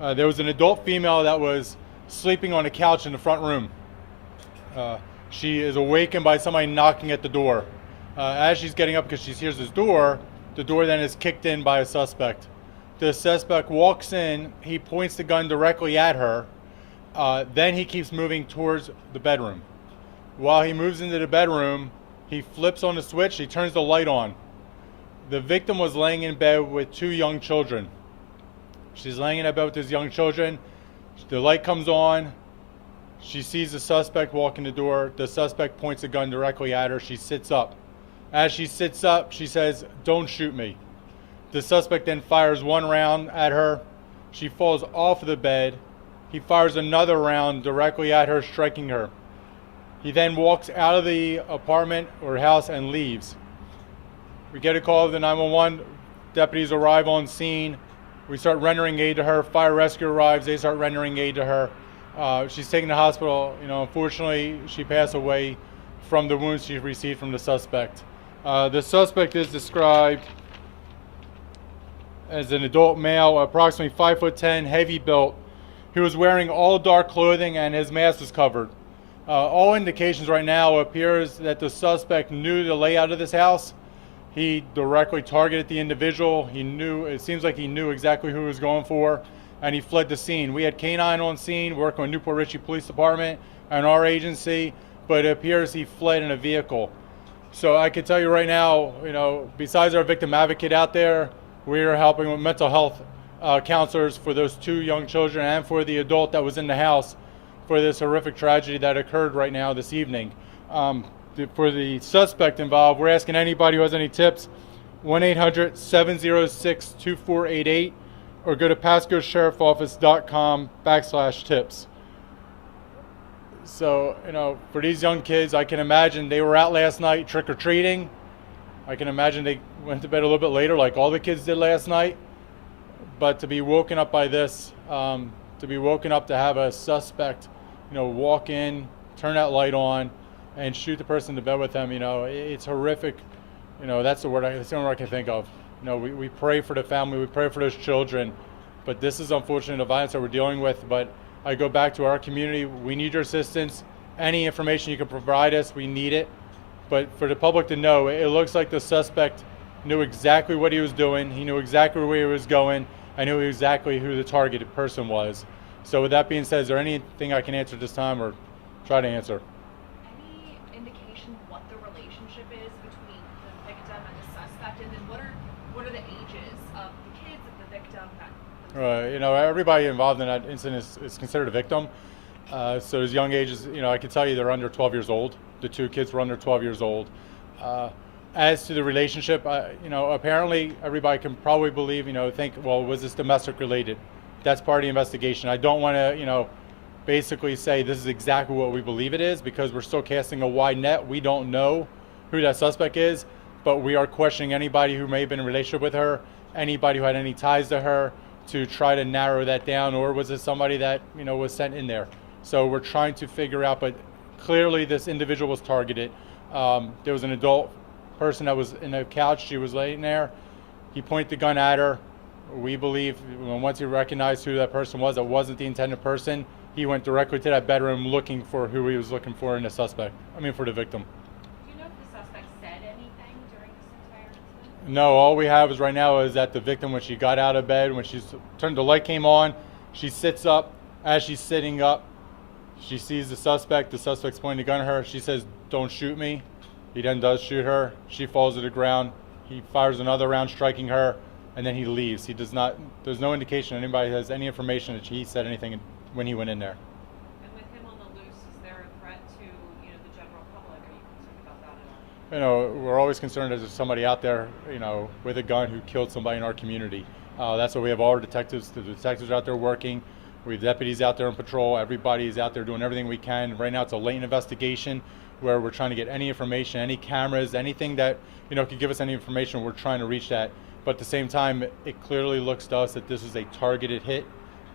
There was an adult female that was sleeping on a couch in the front room. She is awakened by somebody knocking at the door. As she's getting up because she hears this door, the door then is kicked in by a suspect. The suspect walks in, he points the gun directly at her, then he keeps moving towards the bedroom. While he moves into the bedroom, he flips on the switch, he turns the light on. The victim was laying in bed with two young children. She's laying in bed with these young children. The light comes on. She sees the suspect walk in the door. The suspect points a gun directly at her. She sits up. As she sits up, she says, "Don't shoot me." The suspect then fires one round at her. She falls off of the bed. He fires another round directly at her, striking her. He then walks out of the apartment or house and leaves. We get a call to the 911. Deputies arrive on scene. We start rendering aid to her. Fire rescue arrives. They start rendering aid to her. She's taken to the hospital. Unfortunately, she passed away from the wounds she received from the suspect. The suspect is described as an adult male, approximately 5'10", heavy built. He was wearing all dark clothing and his mask was covered. All indications right now appears that the suspect knew the layout of this house. He directly targeted the individual. It seems like he knew exactly who he was going for, and he fled the scene. We had K-9 on scene working with Port Richey Police Department and our agency, but it appears he fled in a vehicle. So I can tell you right now, besides our victim advocate out there, we are helping with mental health counselors for those two young children and for the adult that was in the house for this horrific tragedy that occurred right now this evening. For the suspect involved, we're asking anybody who has any tips, 1-800-706-2488, or go to pascosheriffoffice.com/tips. So, for these young kids, I can imagine they were out last night trick-or-treating. I can imagine they went to bed a little bit later like all the kids did last night. But to be woken up by this, to be woken up to have a suspect, walk in, turn that light on, and shoot the person to bed with them, it's horrific. That's the only word I can think of. We pray for the family, we pray for those children, but this is unfortunately the violence that we're dealing with. But I go back to our community, we need your assistance. Any information you can provide us, we need it. But for the public to know, it looks like the suspect knew exactly what he was doing, he knew exactly where he was going, I knew exactly who the targeted person was. So with that being said, is there anything I can answer this time or try to answer? Any indication what the relationship is between the victim and the suspect, and then what are the ages of the kids of the victim? Everybody involved in that incident is considered a victim. So as young ages, I can tell you they're under 12 years old. The two kids were under 12 years old. As to the relationship, apparently everybody can probably believe, think, well, was this domestic related? That's part of the investigation. I don't want to, basically say this is exactly what we believe it is, because we're still casting a wide net. We don't know who that suspect is, but we are questioning anybody who may have been in a relationship with her, anybody who had any ties to her, to try to narrow that down, or was it somebody that, was sent in there? So we're trying to figure out, but clearly this individual was targeted. There was an adult person that was in a couch, she was laying there. He pointed the gun at her. We believe once he recognized who that person was, that wasn't the intended person, he went directly to that bedroom looking for who he was looking for in the suspect. For the victim. Do you know if the suspect said anything during this entire incident? No, all we have is right now is that the victim, when she got out of bed, when the light came on, she sits up. As she's sitting up, she sees the suspect's pointing the gun at her. She says, "Don't shoot me." He then does shoot her. She falls to the ground. He fires another round, striking her, and then he leaves. There's no indication anybody has any information that he said anything when he went in there. And with him on the loose, is there a threat to, the general public? Are you concerned about that at all? We're always concerned that there's somebody out there, with a gun who killed somebody in our community. That's why we have all our detectives. The detectives are out there working. We have deputies out there on patrol. Everybody is out there doing everything we can. Right now it's a latent investigation where we're trying to get any information, any cameras, anything that, could give us any information, we're trying to reach that. But at the same time, it clearly looks to us that this is a targeted hit.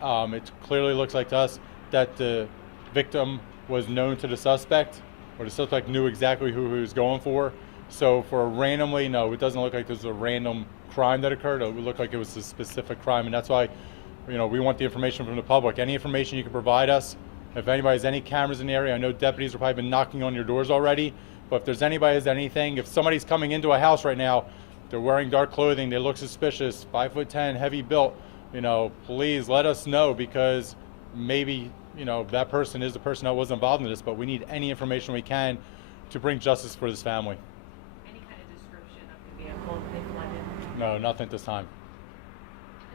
It clearly looks like to us that the victim was known to the suspect, or the suspect knew exactly who he was going for. So for no, it doesn't look like there's a random crime that occurred. It would look like it was a specific crime, and that's why you know, we want the information from the public. Any information you can provide us. If anybody has any cameras in the area, I know deputies have probably been knocking on your doors already, but if there's anybody has anything, if somebody's coming into a house right now, they're wearing dark clothing, they look suspicious, 5'10", heavy built, you know, please let us know, because maybe, you know, that person is the person that was involved in this, but we need any information we can to bring justice for this family. Any kind of description of the vehicle if they flooded? No, nothing at this time.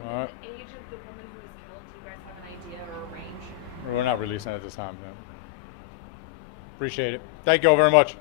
And All right. the age of the woman who was killed, do you guys have an idea or a range? We're not releasing it at this time. No. Appreciate it. Thank you all very much.